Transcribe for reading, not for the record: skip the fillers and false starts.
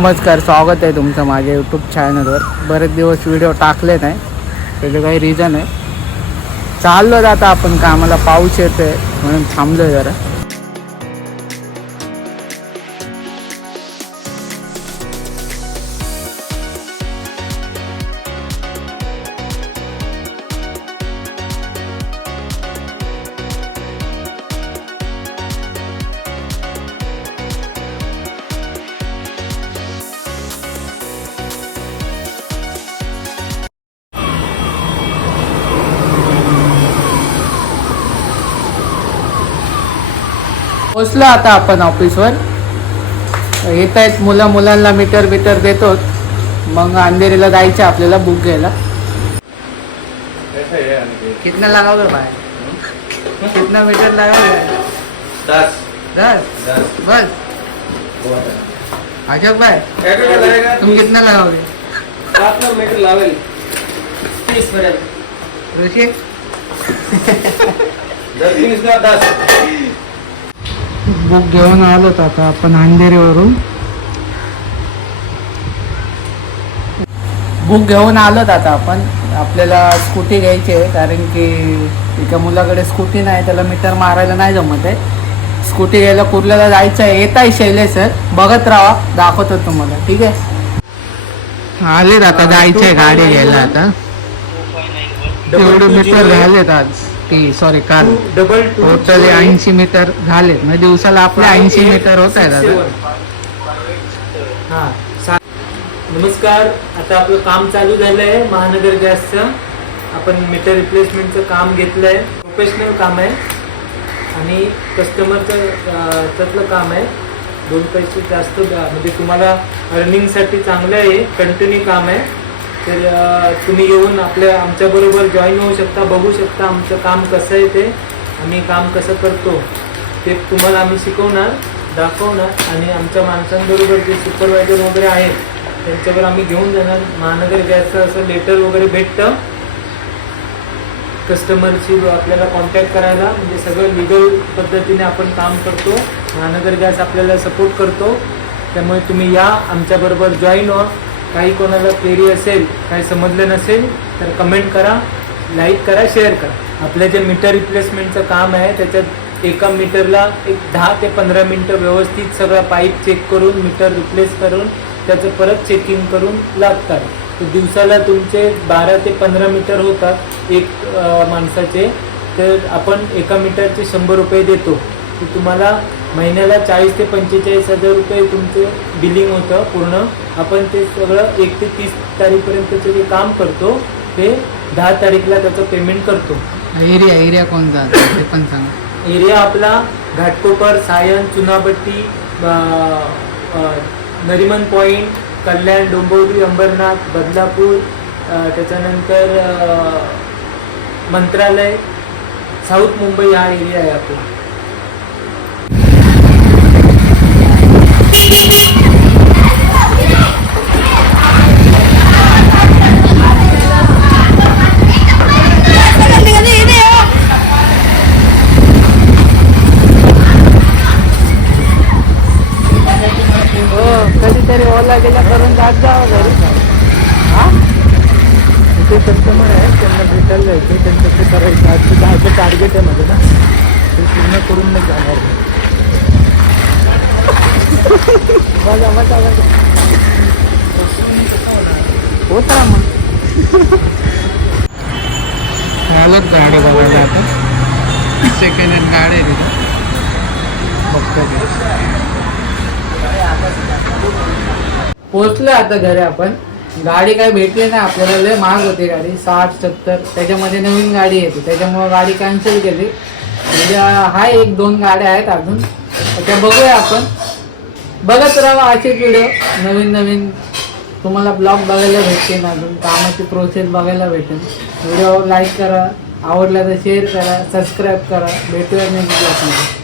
नमस्कार, स्वागत आहे तुमचं माझ्या यूट्यूब चॅनलवर. बरेच दिवस व्हिडिओ टाकले नाही, त्याचं काही रिझन आहे. चाललो जाता आपण कामाला, पाऊस येतोय म्हणून थांबलो जरा. पोचलो आता आपण ऑफिसवर. येत आहेत मुलांना मीटर देतो. मग अंधेरीला जायचं आपल्याला बुक घ्यायला. कितना लगाओगे भाई? कितना मीटर लगाओगे? 10 बस. अशोक भाई, तुम कितना लगाओगे? 7 मीटर लावेल 30 पर्यंत. ऋषिक 10 बुक घेऊन आलोत आता आपण अंधेरीवरून. बुक घेऊन आलोत आता आपण. आपल्याला स्कूटी घ्यायची आहे, कारण की एका मुलाकडे स्कूटी नाही, त्याला मीटर मारायला नाही जमत आहे. स्कूटी घ्यायला कुर्ल्याला जायचं आहे. येत आहे शैलेश सर, बघत राहा, दाखवतो तुम्हाला. ठीक आहे, आलेत आता, जायचं आहे गाडी घ्यायला. आता तेवढे मीटर झालेत आज, सॉरी काल टोटल 80 मीटर झालेत. म्हणजे दिवसाला आपले 80 मीटर होत आहेत आता. नमस्कार, आता आपलं काम चालू झालं आहे महानगर गॅसचं. आपण मीटर रिप्लेसमेंटचं काम घेतलं आहे. प्रोफेशनल काम आहे आणि कस्टमरचं त्यातलं काम आहे. 2 पैसे जास्त म्हणजे तुम्हाला अर्निंगसाठी चांगलं आहे. कंटिन्यू काम आहे. तर तुम्ही येऊन आमच्याबरोबर जॉईन होऊ शकता, बघू शकता आमचं काम कसं आहे ते, आम्ही काम कसं करतो ते तुम्हाला आम्ही शिकवणार, दाखवणार. आणि आमच्या माणसांबरोबर जे सुपरवायझर वगैरे आहेत त्यांच्यावर आम्ही घेऊन जाणार. महानगर गॅसचं असं लेटर वगैरे भेटतं कस्टमरशी आपल्याला कॉन्टॅक्ट करायला. म्हणजे सगळं लिगल पद्धतीने आपण काम करतो. महानगर गॅस आपल्याला सपोर्ट करतो. त्यामुळे तुम्ही या, आमच्याबरोबर जॉईन व्हा. काही कोणाला क्वेरी असेल, काही समजलं नसेल तर कमेंट करा, लाईक करा, शेअर करा. आपलं जे मीटर रिप्लेसमेंटचं काम आहे त्याच्यात एका मीटरला 10 ते 15 मिनटं व्यवस्थित सगळं पाईप चेक करून, मीटर रिप्लेस करून त्याचं परत चेकिंग करून लागतात. तर दिवसाला तुमचे 12 ते 15 मीटर होतात एक माणसाचे. तर आपण एका मीटरचे 100 रुपये देतो. तर तुम्हाला महिन्याला 40 ते 45 हजार रुपये तुमचं बिलिंग होतं पूर्ण. आपण ते सगळं 1 ते 30 तारीखपर्यंतचं जे काम करतो ते 10 तारीखला त्याचं पेमेंट करतो. एरिया कोणता ते पण सांगा. एरिया आपला घाटकोपर, सायन, चुनाभट्टी, नरिमन पॉईंट, कल्याण, डोंबिवली, अंबरनाथ, बदलापूर, त्याच्यानंतर मंत्रालय, साऊथ मुंबई हा एरिया आहे आपला. कधीतरी ओला गेला करून जात जावं घरी. इथे कस्टमर आहे, त्यांना भेटायला जायचं, त्यांचं ते करायचं. आजचं टार्गेट आहे माझं ना, ते पूर्ण करून नाही जाणार. होता मग झालं गाडी बघायला. आता सेकंड हँड गाडी आहे तिथं, बघतो. पोचलो आता घरी आपण. गाडी काय भेटली नाही आपल्याला, लय महाग होती गाडी, 60-70. त्याच्यामध्ये नवीन गाडी येते, त्याच्यामुळं गाडी कॅन्सल केली. म्हणजे हाय 1-2 गाड्या आहेत अजून, त्या बघूया आपण. बघत राहा असेच व्हिडिओ. नवीन तुम्हाला ब्लॉग बघायला भेटतील, अजून कामाची प्रोसेस बघायला भेटेल. व्हिडिओ लाईक करा, आवडला तर शेअर करा, सबस्क्राईब करा. भेटूया नेक्स्ट ब्लॉगमध्ये.